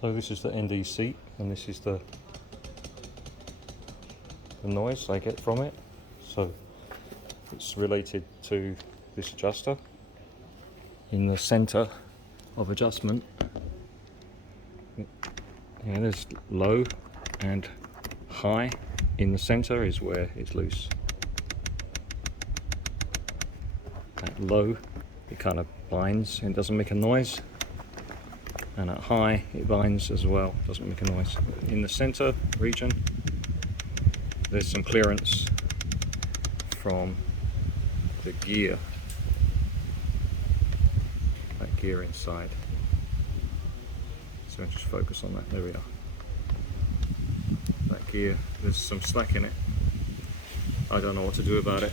So this is the ND seat, and this is the noise I get from it. So it's related to this adjuster. In the center of adjustment, there's low and high. In the center is where it's loose. At low, it kind of binds and doesn't make a noise, and at high it binds as well, doesn't make a noise. In the center region, there's some clearance from the gear, that gear inside. So just focus on that. There we are. That gear, there's some slack in it. I don't know what to do about it.